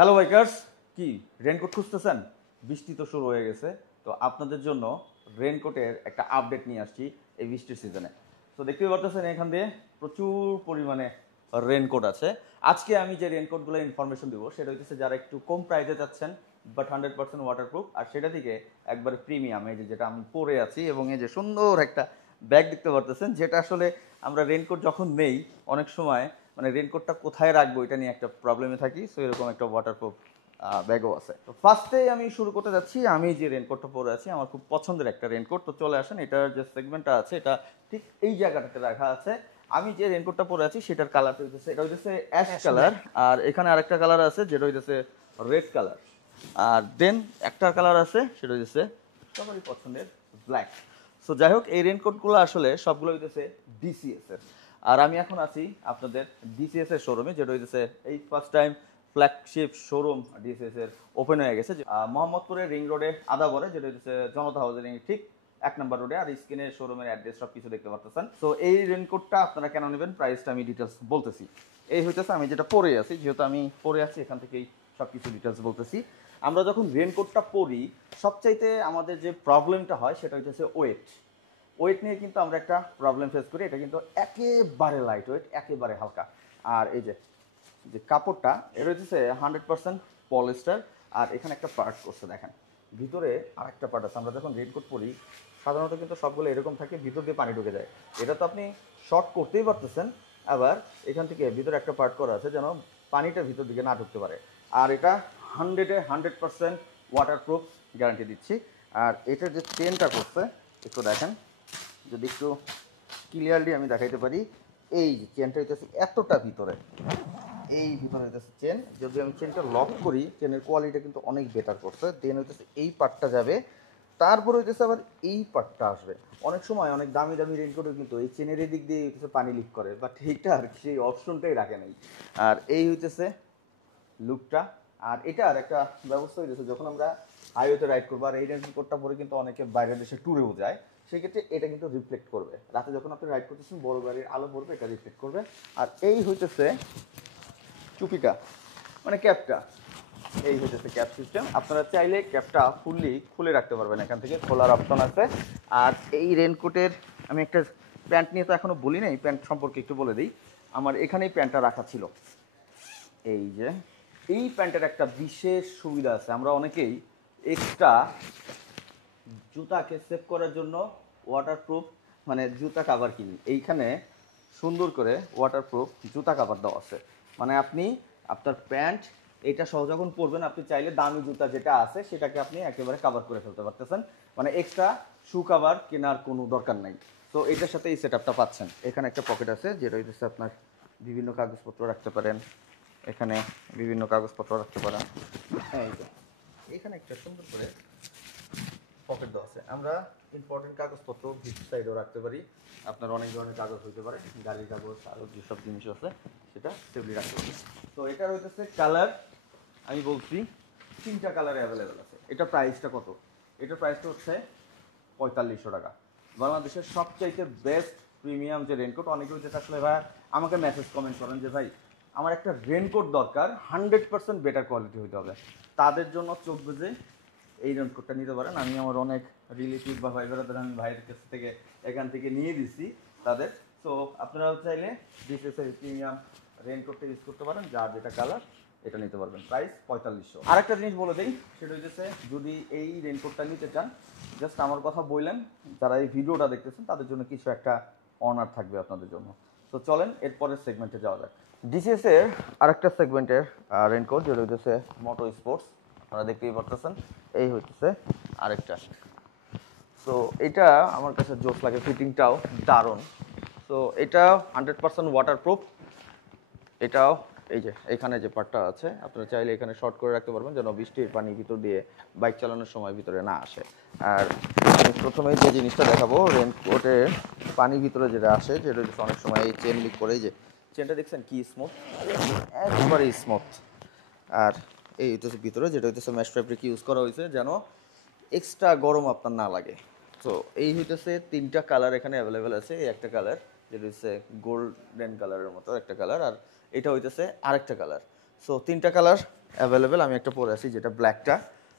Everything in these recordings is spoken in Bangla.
হ্যালো বাইকার্স, কি রেনকোট খুঁজতেছেন? বৃষ্টি তো শুরু হয়ে গেছে, তো আপনাদের জন্য রেনকোটের একটা আপডেট নিয়ে আসছি এই বৃষ্টির সিজনে। তো দেখতেই পারতেছেন এখান দিয়ে প্রচুর পরিমাণে রেনকোট আছে। আজকে আমি যে রেনকোটগুলো ইনফরমেশন দিব সেটা হচ্ছে যারা একটু কম প্রাইসে যাচ্ছেন বাট 100% ওয়াটারপ্রুফ, আর সেটা থেকে একবারে প্রিমিয়াম, এই যেটা আমি পরে আছি এবং এই যে সুন্দর একটা ব্যাগ দেখতে পারতেছেন, যেটা আসলে আমরা রেনকোট যখন নেই অনেক সময় মানে রেনকোটটা কোথায় রাখবো এটা নিয়ে একটা প্রবলেমে থাকি। সো এরকম একটা ওয়াটারপ্রুফ ব্যাগও আছে। তো ফার্স্টেই আমি শুরু করতে যাচ্ছি, আমি যে রেনকোটটা পরে আছি আমার খুব পছন্দের একটা রেনকোট। তো চলে আসেন, এটার যে সেগমেন্টটা আছে এটা ঠিক এই জায়গাটাতে রাখা আছে। আমি যে রেনকোটটা পরে আছি সেটার কালারটা হইতেছে, এটা হইতেছে অ্যাশ কালার, আর এখানে আরেকটা কালার আছে যেটা হইতেছে রেড কালার, আর দেন একটা কালার আছে সেটা হইতেছে সবারই পছন্দের ব্ল্যাক। সো যাই হোক, এই রেনকোটগুলো আসলে সবগুলো হইতেছে ডিসিএস এর, আর আমি এখন আছি আপনাদের ডিসিএস এর শোরুমে, যেটা হইতেছে এই first time flagship showroom DCs এর ওপেন হয়ে গেছে মোহাম্মদপুরের রিং রোডে আদাবরে, যেটা হচ্ছে জনতা হাউজিং ঠিক 1 নম্বর রোডে। আর স্ক্রিনে শোরুমের অ্যাড্রেস সব কিছু দেখতে পারতেছেন। তো এই রেনকোটটা আপনারা কেন নেবেন, প্রাইসটা আমি ডিটেলস বলতেছি। এই হইতেছে আমি যেটা পরে আছি, যেহেতু আমি পরে আছি এখান থেকেই সব কিছু ডিটেলস বলতেছি। আমরা যখন রেনকোটটা পরি সবচাইতে আমাদের যে প্রবলেমটা হয় সেটা হচ্ছে ওয়েট নিয়ে কিন্তু আমরা একটা প্রবলেম ফেস করি। এটা কিন্তু একেবারে লাইট ওয়েট, একেবারে হালকা। আর এই যে যে কাপড়টা এটা হচ্ছে 100% পলিস্টার, আর এখানে একটা পার্ট করছে দেখেন, ভিতরে আরেকটা পার্ট আছে। আমরা যখন রেনকোট পরি সাধারণত কিন্তু সবগুলো এরকম থাকে, ভিতর দিয়ে পানি ঢুকে যায়। এটা তো আপনি শর্ট করতেই পারতেছেন, আবার এখান থেকে ভিতরে একটা পার্ট করা আছে যেন পানিটা ভিতর দিকে না ঢুকতে পারে। আর এটা 100% ওয়াটারপ্রুফ গ্যারান্টি দিচ্ছি। আর এটার যে চেনটা করছে একটু দেখেন, যদি একটু ক্লিয়ারলি আমি দেখাইতে পারি, এই যে চেনটা হইতেছে এতটা ভিতরে, এই ভিতরে হইতেছে চেন। যদি আমি চেনটা লক করি, চেনের কোয়ালিটি কিন্তু অনেক বেটার করছে। দেন হইতেছে এই পার্টটা যাবে, তারপরে হইতেছে আবার এই পার্টটা আসবে। অনেক সময় অনেক দামি দামি রেনকোটও কিন্তু এই চেনের এই দিক দিয়ে হইতেছে পানি লিক করে, বাট এইটা আর সেই অপশনটাই রাখে নাই। আর এই হইতেছে লুকটা। আর এটার একটা ব্যবস্থা হইতেছে, যখন আমরা হাইওয়েতে রাইড করবো আর এই রেনকোটটা পরে কিন্তু অনেকে বাইরের দেশে ট্যুরেও যায়, সেক্ষেত্রে এটা কিন্তু রিফ্লেক্ট করবে। রাতে যখন আপনি রাইড করতেছেন বড় গাড়ির আলো পড়বে, এটা রিফ্লেক্ট করবে। আর এই হইতেছে টুপিটা, মানে ক্যাপটা, এই হইতেছে ক্যাপ সিস্টেম। আপনারা চাইলে ক্যাপটা ফুললি খুলে রাখতে পারবেন, এখান থেকে খোলার অপশন আছে। আর এই রেনকোটের আমি একটা প্যান্ট নিয়ে তো এখনো বলি নাই, প্যান্ট সম্পর্কে একটু বলে দিই। আমার এখানেই প্যান্টটা রাখা ছিল। এই যে এই প্যান্টের একটা বিশেষ সুবিধা আছে, আমরা অনেকেই এক্সট্রা জুতাকে সেভ করার জন্য ওয়াটারপ্রুফ মানে জুতা কাভার কিনি। এইখানে সুন্দর করে ওয়াটারপ্রুফ জুতা কাভার দেওয়া আছে, মানে আপনি আপনার প্যান্ট এটা সহ যখন পরবেন আপনি চাইলে দামি জুতা যেটা আছে সেটাকে আপনি একেবারে কাভার করে ফেলতে পারতেছেন, মানে এক্সট্রা শু কাভার কেনার কোনো দরকার নাই। তো এটার সাথে এই সেটআপটা পাচ্ছেন। এখানে একটা পকেট আছে যেটা হচ্ছে আপনার বিভিন্ন কাগজপত্র রাখতে পারেন, এখানে বিভিন্ন কাগজপত্র রাখতে পারেন। এই যে এখানে একটা সুন্দর করে পকেট দেওয়া আছে, আমরা ইম্পর্টেন্ট কাগজপত্র ভিতর সাইডেও রাখতে পারি। আপনার অনেক ধরনের কাগজ হইতে পারে, গাড়ির কাগজ আরও যেসব জিনিস আছে সেটা সেগুলি রাখতে পারি। তো এটার হইতেছে কালার, আমি বলছি 3টা কালারে অ্যাভেলেবেল আছে। এটা প্রাইসটা কত? এটার প্রাইসটা হচ্ছে 4500 টাকা। বাংলাদেশের সবচাইতে বেস্ট প্রিমিয়াম যে রেনকোট। অনেকে যেটা আসলে ভাই আমাকে মেসেজ কমেন্ট করেন যে ভাই আমার একটা রেনকোট দরকার, 100% বেটার কোয়ালিটি হইতে হবে, তাদের জন্য চোখ বুজে এই রেনকোটটা নিতে পারেন। আমি আমার অনেক রিলেটিভ বা ভাই ব্রাদার আমি ভাইয়ের কাছ থেকে এখান থেকে নিয়ে দিছি তাদের। সো আপনারাও চাইলে ডিসএসএর প্রিমিয়াম রেনকোটটা ইউজ করতে পারেন, যার যেটা কালার এটা নিতে পারবেন। প্রাইস 4500। আরেকটা জিনিস বলে দিই, সেটা হচ্ছে যদি এই রেনকোটটা নিতে চান জাস্ট আমার কথা বললেন, যারা এই ভিডিওটা দেখতেছেন তাদের জন্য কিছু একটা অনার থাকবে আপনাদের জন্য। তো চলেন এরপরের সেগমেন্টে যাওয়া যাক। ডিসিএস এর আরেকটা সেগমেন্টের রেনকোট যেটা হচ্ছে মোটো স্পোর্টস, আপনারা দেখতেই পারতেছেন। এই হচ্ছে আরেকটা। তো এটা আমার কাছে জোস লাগে, ফিটিংটাও দারুণ। তো এটা 100% ওয়াটারপ্রুফ। এটাও এই যে এখানে যে পার্টটা আছে আপনারা চাইলে এখানে শর্ট করে রাখতে পারবেন যেন বৃষ্টির পানি ভিতর দিয়ে বাইক চালানোর সময় ভিতরে না আসে। আর আমি প্রথমেই যে জিনিসটা দেখাবো, রেনকোটের পানি ভিতরে যেটা আসে, যেটা হচ্ছে অনেক সময় এই চেন লিক করে, যে চেনটা দেখছেন কি স্মুথ, একবারে স্মুথ। আর এই হচ্ছে ভিতরে যেটা হচ্ছে ম্যাশ ফ্যাব্রিক ইউজ করা হয়েছে যেন এক্সট্রা গরম আপনার না লাগে। তো এই হইতেছে 3টা কালার এখানে অ্যাভেলেবেল আছে। এই একটা কালার যেটা হচ্ছে গোল্ডেন কালারের মতো একটা কালার, আর এটা হইতেছে আরেকটা কালার। সো 3টা কালার অ্যাভেলেবেল। আমি একটা পরে আছি যেটা ব্ল্যাকটা।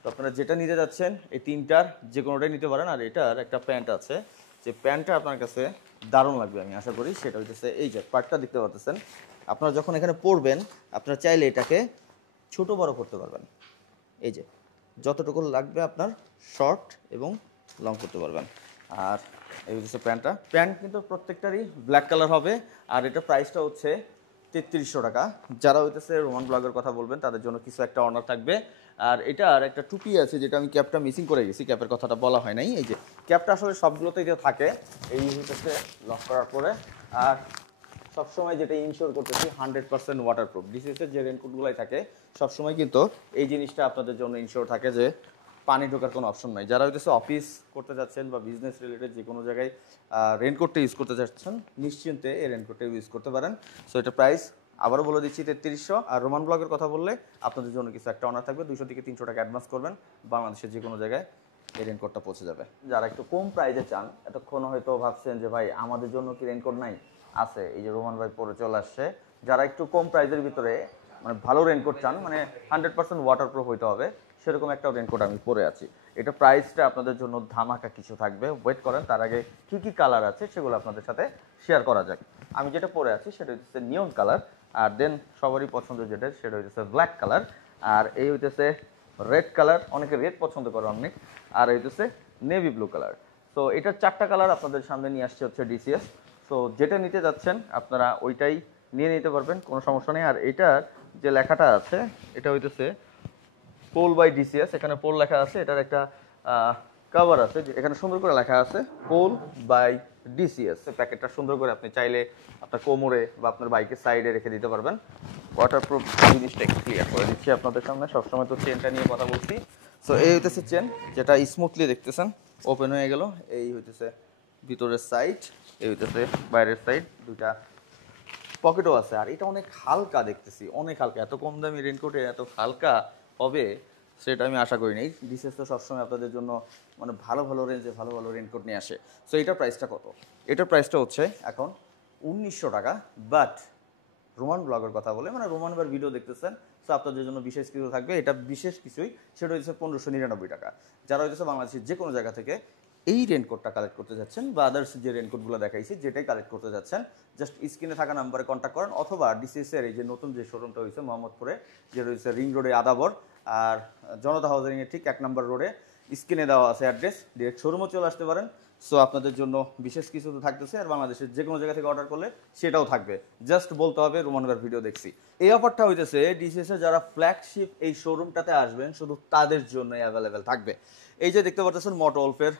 তো আপনারা যেটা নিতে যাচ্ছেন এই তিনটার যে কোনোটাই নিতে পারেন। আর এটার একটা প্যান্ট আছে, যে প্যান্টটা আপনার কাছে দারুণ লাগবে আমি আশা করি। সেটা হচ্ছে এই যে পার্টটা দেখতে পাচ্ছেন, আপনারা যখন এখানে পরবেন আপনারা চাইলে এটাকে ছোট বড় করতে পারবেন। এই যে যতটুকু লাগবে আপনার শর্ট এবং লং করতে পারবেন। আর এই হচ্ছে প্যান্টটা। প্যান্ট কিন্তু প্রত্যেকটারই ব্ল্যাক কালার হবে। আর এটা প্রাইসটা হচ্ছে 3300 টাকা। যারা হইতেছে রোমান ব্লগের কথা বলবেন তাদের জন্য কিছু একটা অনার থাকবে। আর এটার একটা টুপি আছে যেটা আমি ক্যাপটা মিসিং করে গেছি, ক্যাপের কথাটা বলা হয় নাই। এই যে ক্যাপটা আসলে সবগুলোতেই যে থাকে, এই হইতেছে লক করার পরে। আর সবসময় যেটা ইনশিওর করতেছি 100% ওয়াটারপ্রুফ। ডিসিএসের যে রেনকোটগুলাই থাকে সবসময় কিন্তু এই জিনিসটা আপনাদের জন্য ইনশিওর থাকে যে পানি ঢোকার কোনো অপশন নাই। যারা হইতেছে অফিস করতে যাচ্ছেন বা বিজনেস রিলেটেড যে কোনো জায়গায় রেনকোটটা ইউজ করতে যাচ্ছেন, নিশ্চিন্তে এই রেনকোটটা ইউজ করতে পারেন। সো এটা প্রাইস আবারও বলে দিচ্ছি 3300। আর রোমান ব্লগের কথা বললে আপনাদের জন্য কিছু একটা অনার থাকবে। 200 থেকে 300 টাকা অ্যাডভান্স করবেন, বাংলাদেশের যে কোনো জায়গায় এই রেনকোটটা পৌঁছে যাবে। যারা একটু কম প্রাইসে চান, এতক্ষণ হয়তো ভাবছেন যে ভাই আমাদের জন্য কি রেনকোট নাই, আছে। এই যে রোমান ভাই পরে চলে আসছে। যারা একটু কম প্রাইসের ভিতরে মানে ভালো রেনকোট চান, মানে 100% ওয়াটারপ্রুফ হইতে হবে, সেরকম একটা রেনকোট আমি পরে আছি। এটা প্রাইসটা আপনাদের জন্য ধামাকা কিছু থাকবে। ওয়েট করেন, তার আগে কী কী কালার আছে সেগুলো আপনাদের সাথে শেয়ার করা যাক। আমি যেটা পরে আছি সেটা হচ্ছে নিয়ন কালার। আর দেন সবারই পছন্দ যেটা সেটা হচ্ছে ব্ল্যাক কালার। আর এই হইতেছে রেড কালার, অনেকে রেড পছন্দ করে অনেক। আর এই হচ্ছে নেভি ব্লু কালার। তো এটার 4টা কালার আপনাদের সামনে নিয়ে আসছে হচ্ছে ডিসিএস। তো যেটা নিতে যাচ্ছেন আপনারা ওইটাই নিয়ে নিতে পারবেন, কোনো সমস্যা নেই। আর এটার যে লেখাটা আছে এটা হইতেছে পোল বাই ডিসিএস। এখানে পোল লেখা আছে, এটার একটা কভার আছে, এখানে সুন্দর করে লেখা আছে পোল বাই ডিসিএস। প্যাকেটটা সুন্দর করে আপনি চাইলে আপনার কোমরে বা আপনার বাইকের সাইডে রেখে দিতে পারবেন। ওয়াটারপ্রুফ জিনিসটা একটু ক্লিয়ার করে দিচ্ছি আপনাদের সামনে। সবসময় তো চেনটা নিয়ে কথা বলছি। সো এই হইতেছে চেন, যেটা স্মুথলি দেখতেছেন ওপেন হয়ে গেল। এই হইতেছে ভিতরের সাইড, এই হইতেছে বাইরের সাইড। দুইটা পকেটও আছে। আর এটা অনেক হালকা দেখতেছি, অনেক হালকা। এত কম দামি রেনকোটে এত হালকা হবে সেটা আমি আশা করি নাই। ডিসিএস তো সবসময় আপনাদের জন্য মানে ভালো ভালো রেঞ্জে ভালো ভালো রেনকোট নিয়ে আসে। সো এটার প্রাইসটা কত? এটার প্রাইসটা হচ্ছে এখন 1900 টাকা। বাট রোমান ব্লগের কথা বলে, মানে রোমান বার ভিডিও দেখতেছেন, সো আপনাদের জন্য বিশেষ কিছু থাকবে। এটা বিশেষ কিছুই, সেটা হচ্ছে 1599 টাকা। যারা হচ্ছে বাংলাদেশের যে কোনো জায়গা থেকে এই রেনকোটটা কালেক্ট করতে যাচ্ছেন বা আদার্স যে রেনকোটগুলো দেখাইছি যেটাই কালেক্ট করতে যাচ্ছেন, জাস্ট স্ক্রিনে থাকা নাম্বারে কন্ট্যাক্ট করেন। অথবা ডিসিএসের এই যে নতুন যে শোরুমটা হয়েছে মোহাম্মদপুরে, যেটা হচ্ছে রিং রোডে আদাবর আর জনতা হাউজিংয়ের ঠিক 1 নম্বর রোডে, স্ক্রিনে দেওয়া আছে অ্যাড্রেস, ডিরেক্ট শোরুমও চলে আসতে পারেন। সো আপনাদের জন্য বিশেষ কিছু তো থাকতেছে। আর বাংলাদেশের যে কোনো জায়গা থেকে অর্ডার করলে সেটাও থাকবে, জাস্ট বলতে হবে রোমানগার ভিডিও দেখছি। এই অফারটা হইতেছে ডিসিএস এর যারা ফ্ল্যাগশিপ এই শোরুমটাতে আসবেন শুধু তাদের জন্য অ্যাভেলেবেল থাকবে। এই যে দেখতে পাচ্ছেন মোটোওয়েলফের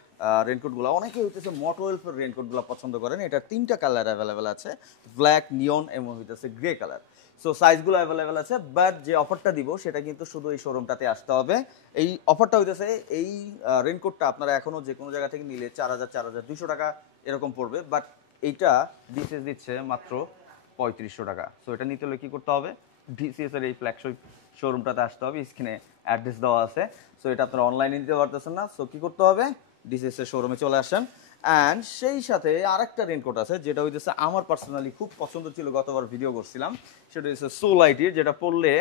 রেনকোটগুলো, অনেকে হইতেছে মোটোওয়েলফের রেনকোটগুলো পছন্দ করেন। এটা 3টা কালার অ্যাভেলেবেল আছে, ব্ল্যাক, নিয়ন এবং হইতেছে গ্রে কালার। সো সাইজগুলো অ্যাভেলেবেল আছে। বাট যে অফারটা দিব সেটা কিন্তু শুধু এই শোরুমটাতে আসতে হবে। এই অফারটা হইতেছে এই রেনকোটটা আপনারা এখনও যে কোনো জায়গা থেকে নিলে 4000 4200 টাকা এরকম পড়বে। বাট এইটা ডিসিএস দিচ্ছে মাত্র 3500 টাকা। সো এটা নিতে হলে কী করতে হবে? ডিসিএস এর এই ফ্ল্যাগশিপ শোরুমটাতে আসতে হবে, স্ক্রিনে অ্যাড্রেস দেওয়া আছে। সো এটা আপনারা অনলাইনে নিতে পারতেছেন না, সো কী করতে হবে? ডিসিএস এর শোরুমে চলে আসেন। অ্যান্ড সেই সাথে আরেকটা রেনকোট আছে যেটা হইতেছে আমার পার্সোনালি খুব পছন্দ ছিল, গতবার ভিডিও করছিলাম। সেটা হচ্ছে সোলাইটির, যেটা পরলে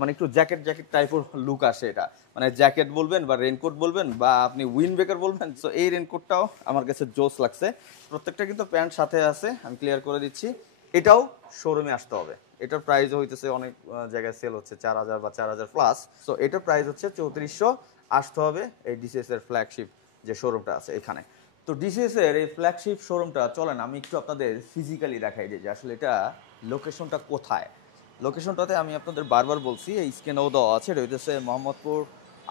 মানে একটু জ্যাকেট জ্যাকেট টাইপের লুক আসে। এটা মানে জ্যাকেট বলবেন বা রেনকোট বলবেন বা আপনি উইন্ডব্রেকার বলবেন। সো এই রেনকোটটাও আমার কাছে জোস লাগছে। প্রত্যেকটা কিন্তু প্যান্ট সাথে আছে, আমি ক্লিয়ার করে দিচ্ছি। এটাও শোরুমে আসতে হবে। এটার প্রাইস হইতেছে অনেক জায়গায় সেল হচ্ছে 4000 বা 4000 প্লাস। সো এটার প্রাইস হচ্ছে 3400। আসতে হবে এই ডিসিএস এর ফ্ল্যাগশিপ যে শোরুমটা আছে এখানে। তো ডিসিএস এর এই ফ্ল্যাগশিপ শোরুমটা চলেন আমি একটু আপনাদের ফিজিক্যালি দেখাই দিই যে আসলে এটা লোকেশনটা কোথায়। লোকেশনটাতে আমি আপনাদের বারবার বলছি, এই স্ক্রিনেও দেওয়া আছে। এটা হইতেছে মোহাম্মদপুর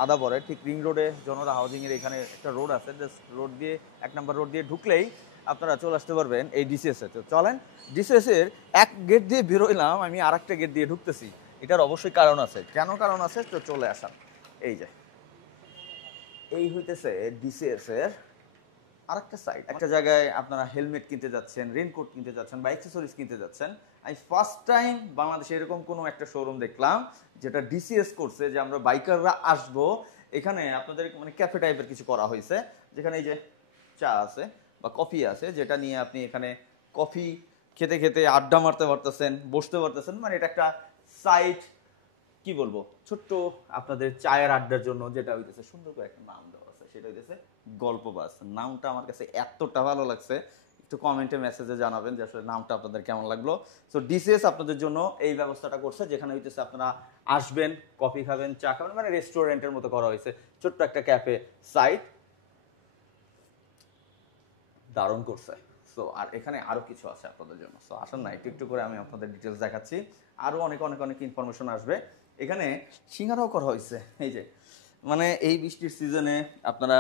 আদাবরে ঠিক রিং রোডে জনতা হাউজিংয়ের এখানে একটা রোড আছে। জাস্ট রোড দিয়ে 1 নম্বর রোড দিয়ে ঢুকলেই আপনারা চলে আসতে পারবেন এই ডিসিএসে। তো চলেন ডিসিএসের এক গেট দিয়ে বেরোইলাম, আমি আর একটা গেট দিয়ে ঢুকতেছি। এটার অবশ্যই কারণ আছে। কেন কারণ আছে? তো চলে আসান। এই যে এই হইতেছে ডিসিএসের আরেকটা সাইড। একটা জায়গায় আপনারা হেলমেট কিনতে যাচ্ছেন, রেনকোট কিনতে যাচ্ছেন বা অ্যাক্সেসরিজ কিনতে যাচ্ছেন। আমি ফার্স্ট টাইম বাংলাদেশে এরকম কোনো একটা শোরুম দেখলাম যেটা ডিসিএস করছে যে আমরা বাইকাররা আসবো এখানে। আপনাদের মানে ক্যাফে টাইপের কিছু করা হয়েছে, যেখানে এই যে চা আছে বা কফি আছে, যেটা নিয়ে আপনি এখানে কফি খেতে খেতে আড্ডা মারতে পারতেছেন, বসতে পারতেছেন। মানে এটা একটা সাইট কি বলবো, ছোট্ট আপনাদের চায়ের আড্ডার জন্য যেটা হইতেছে সুন্দর করে একটা নাম দেওয়া আছে, সেটা হইতেছে গল্পবাস। নামটা আমার কাছে এতটা ভালো লাগছে, একটু কমেন্টে মেসেজে জানাবেন যে আসলে নামটা আপনাদের কেমন লাগলো। সো ডিসিএস আপনাদের জন্য এই ব্যবস্থাটা করছে, যেখানে হইতেছে আপনারা আসবেন, কফি খাবেন, চা খাবেন, মানে রেস্টুরেন্টের মতো করা হয়েছে, ছোট্ট একটা ক্যাফে সাইট, দারুণ করছে। সো আর এখানে আরো কিছু আছে আপনাদের জন্য। সো আসেন না, একটু একটু করে আমি আপনাদের ডিটেলস দেখাচ্ছি, আরো অনেক অনেক অনেক ইনফরমেশন আসবে। এখানে সিঙ্গারাও করা হয়েছে, এই যে মানে এই বৃষ্টির সিজনে আপনারা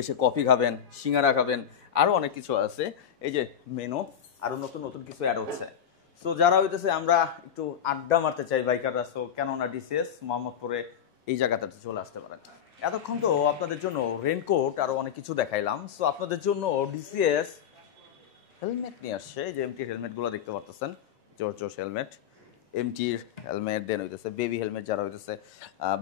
এসে কফি খাবেন, সিঙ্গারা খাবেন, আরো অনেক কিছু আছে। এই যে মেনু, আরো নতুন নতুন কিছু অ্যাড হচ্ছে। সো যারা হইতেছে আমরা একটু আড্ডা মারতে চাই বাইকাররা, সো কেননা ডিসিএস মোহাম্মদপুরে এই জায়গাটাতে চলে আসতে পারেন। এতক্ষণ তো আপনাদের জন্য রেনকোট আরো অনেক কিছু দেখাইলাম। সো আপনাদের জন্য ডিসিএস হেলমেট নিয়ে আসছে, এই যে এমটির হেলমেটগুলো দেখতে পারতেছেন, জোর হেলমেট, এমটির হেলমেট দেন হইতেছে বেবি হেলমেট, যারা হইতেছে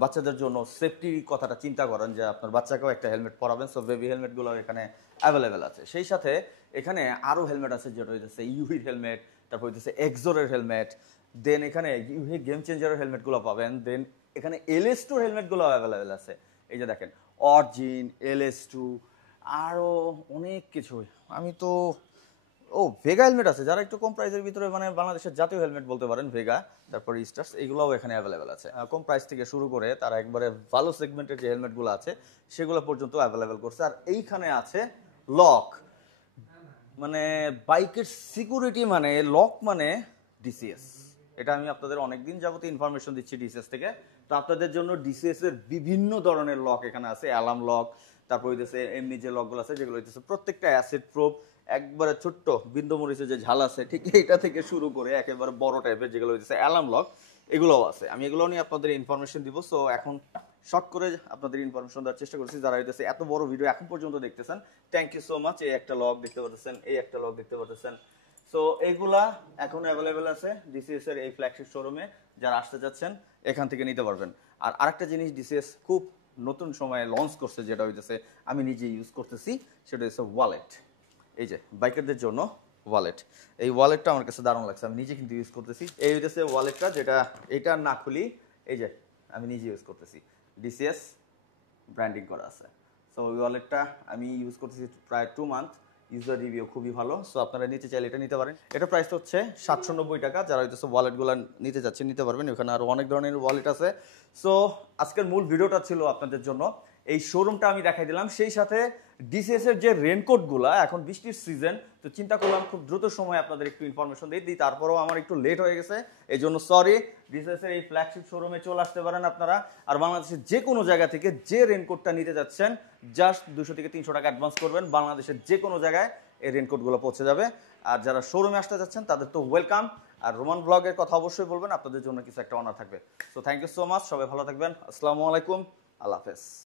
বাচ্চাদের জন্য সেফটির কথাটা চিন্তা করেন যে আপনার বাচ্চাকেও একটা হেলমেট পরাবেন, সো বেবি হেলমেটগুলো এখানে অ্যাভেলেবেল আছে। সেই সাথে এখানে আরও হেলমেট আছে, যেটা হইতেছে ইউহির হেলমেট, তারপর হইতেছে এক্সোরের হেলমেট, দেন এখানে ইউহি গেম চেঞ্জারের হেলমেটগুলো পাবেন, দেন এখানে LS2 হেলমেটগুলো অ্যাভেলেবেল আছে। এই যে দেখেন অরিজিন, LS2, আরও অনেক কিছু। আমি তো ভেগা হেলমেট আছে, যারা একটু কম প্রাইসের ভিতরে, মানে বাংলাদেশের জাতীয় হেলমেট বলতে পারেন ভেগা, তারপর স্টার্স, এগুলোও এখানে অ্যাভেলেবেল আছে। কম প্রাইস থেকে শুরু করে তারা একবারে ভালো সেগমেন্টের যে হেলমেটগুলো আছে সেগুলো পর্যন্ত অ্যাভেলেবেল করছে। আর এইখানে আছে লক, মানে বাইকের সিকিউরিটি, মানে লক মানে ডিসিএস। এটা আমি আপনাদের অনেকদিন যাবত ইনফরমেশন দিচ্ছি ডিসিএস থেকে। তো আপনাদের জন্য ডিসিএস এর বিভিন্ন ধরনের লক এখানে আছে, অ্যালার্ম লক, তারপর হইতেছে এমনি যে লকগুলো আছে যেগুলো হইতেছে প্রত্যেকটা অ্যাসিড প্রুফ, একবারে ছোট্ট বিন্দু মরিচের যে ঝাল আছে ঠিক এইটা থেকে শুরু করে একেবারে বড় টাইপের যেগুলো হইতেছে অ্যালার্ম লক, এগুলোও আছে। আমি এগুলো নিয়ে আপনাদের ইনফরমেশন দিব। সো এখন শর্ট করে আপনাদের ইনফরমেশন দেওয়ার চেষ্টা করছি। যারা হইতেছে এত বড় ভিডিও এখন পর্যন্ত দেখতেছেন, থ্যাংক ইউ সো মাচ। এই একটা লক দেখতে পাচ্ছেন, এই একটা লক দেখতে পাচ্ছেন। সো এগুলা এখন অ্যাভেলেবেল আছে ডিসিএস এর এই ফ্ল্যাগশিপ শোরুমে, যারা আসতে যাচ্ছেন এখান থেকে নিতে পারবেন। আর আরেকটা জিনিস ডিসিএস খুব নতুন সময়ে লঞ্চ করছে, যেটা হইতেছে আমি নিজে ইউজ করতেছি, সেটা হচ্ছে ওয়ালেট। এই যে বাইকারদের জন্য ওয়ালেট, এই ওয়ালেটটা আমার কাছে দারুণ লাগছে, আমি নিজে কিন্তু ইউজ করতেছি। এই হইতেছে ওয়ালেটটা, যেটা এটা না খুলি, এই যে আমি নিজে ইউজ করতেছি, ডিসিএস ব্র্যান্ডিং করা আছে। সো ওই ওয়ালেটটা আমি ইউজ করতেছি প্রায় 2 মান্থ, ইউজার রিভিউ খুবই ভালো। সো আপনারা নিতে চাইলে এটা নিতে পারেন। এটা প্রাইস হচ্ছে 790 টাকা। যারা হইতেছে ওয়ালেটগুলো নিতে যাচ্ছেন নিতে পারবেন, ওখানে আরো অনেক ধরনের ওয়ালেট আছে। সো আজকের মূল ভিডিওটা ছিল আপনাদের জন্য এই শোরুমটা আমি দেখাই দিলাম, সেই সাথে ডিসিএস এর যে রেনকোটগুলা, এখন বৃষ্টির সিজন, তো চিন্তা করলাম খুব দ্রুত সময় আপনাদের একটু ইনফরমেশন দিই। তারপরেও আমার একটু লেট হয়ে গেছে, এই জন্য সরি। ডিসিএস এর এই ফ্ল্যাগশিপ শোরুমে চলে আসতে পারেন আপনারা। আর বাংলাদেশের যে কোনো জায়গা থেকে যে রেনকোটটা নিতে যাচ্ছেন, জাস্ট 200 থেকে 300 টাকা অ্যাডভান্স করবেন, বাংলাদেশের যে কোনো জায়গায় এই রেনকোটগুলো পৌঁছে যাবে। আর যারা শোরুমে আসতে যাচ্ছেন তাদের তো ওয়েলকাম। আর রোমান ব্লগের কথা অবশ্যই বলবেন, আপনাদের জন্য কিছু একটা অনার থাকবে। So thank you so much, সবাই ভালো থাকবেন। আসসালামু আলাইকুম, আল্লাহ হাফেজ।